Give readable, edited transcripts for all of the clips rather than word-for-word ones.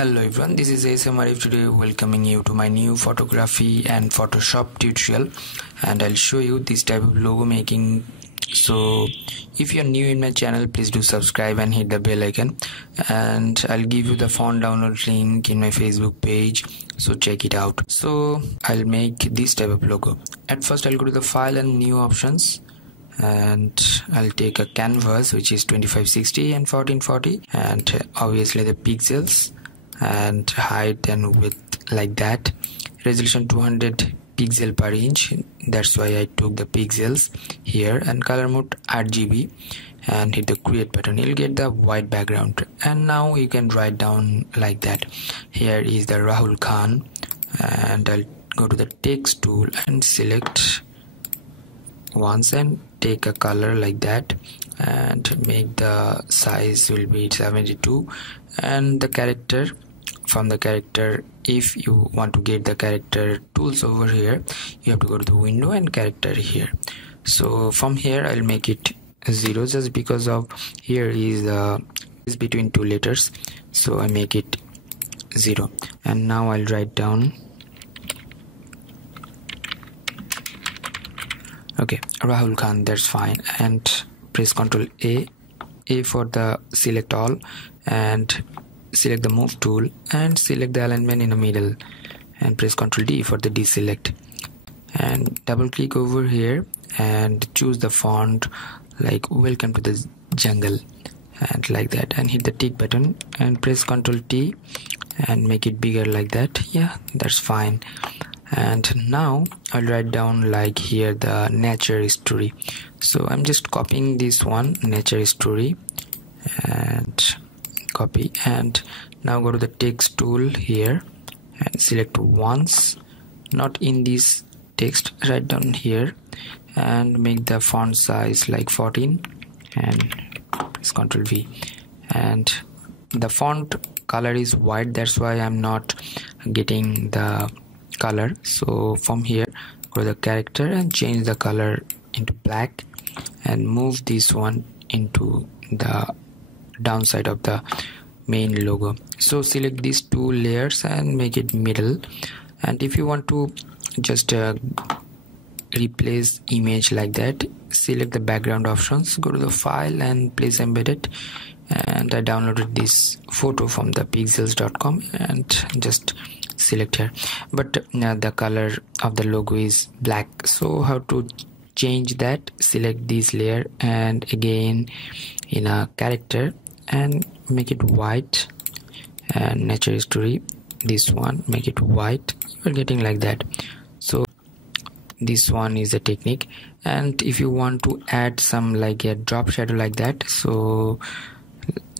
Hello everyone, this is ASM Arif today welcoming you to my new photography and Photoshop tutorial, and I'll show you this type of logo making. So if you're new in my channel, please do subscribe and hit the bell icon, and I'll give you the font download link in my Facebook page, so check it out. So I'll make this type of logo. At first I'll go to the file and new options, and I'll take a canvas which is 2560 and 1440, and obviously the pixels and height and width like that. Resolution 200 pixel per inch, that's why I took the pixels here, and color mode RGB, and hit the create button. You'll get the white background, and now you can write down like that. Here is the Rahul Khan, and I'll go to the text tool and select once and take a color like that, and make the size will be 72, and the character, from the character, if you want to get the character tools over here, you have to go to the window and character here. So from here I'll make it 0 just because of here is between two letters, so I make it 0. And now I'll write down okay, Rahul Khan, that's fine, and press Ctrl A for the select all, and select the move tool and select the alignment in the middle, and press Ctrl D for the deselect, and double click over here and choose the font like welcome to the jungle, and like that, and hit the tick button and press Ctrl T and make it bigger like that. Yeah, that's fine. And now I'll write down like here the nature story, so I'm just copying this one, nature story, and copy, and now go to the text tool here and select once, not in this text, write down here and make the font size like 14, and press Ctrl V, and the font color is white, that's why I'm not getting the color. So from here go to the character and change the color into black, and move this one into the downside of the main logo. So select these two layers and make it middle, and if you want to just replace image like that, select the background options, go to the file and place embedded, and I downloaded this photo from the pixels.com and just select here, but the color of the logo is black, so how to change that? Select this layer and again in a character and make it white, and nature story, this one, make it white. You're getting like that. So this one is a technique, and if you want to add some like a drop shadow like that, so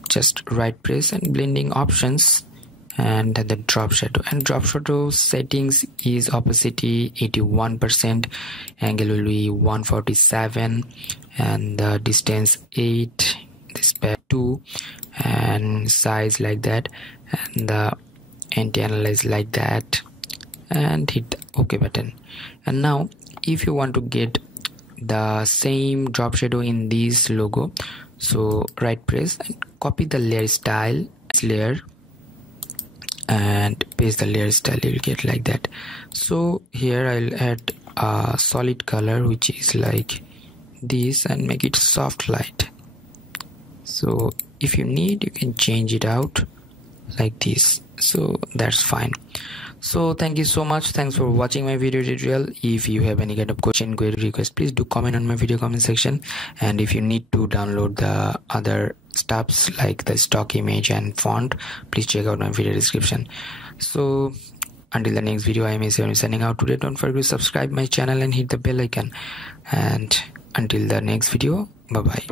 just right press and blending options and the drop shadow, and drop shadow settings is opacity 81%, angle will be 147, and the distance 8, this pair 2, and size like that, and the anti-analyze like that, and hit the OK button. And now if you want to get the same drop shadow in this logo, so right press and copy the layer style, layer, and paste the layer style, you will get like that. So here I'll add a solid color which is like this, and make it soft light. So if you need, you can change it out like this, so that's fine. So thank you so much, thanks for watching my video tutorial. If you have any kind of question, query, request, please do comment on my video comment section, and if you need to download the other stuffs like the stock image and font, please check out my video description. So until the next video, I am ASM signing out today. Don't forget to subscribe my channel and hit the bell icon, and until the next video, bye bye.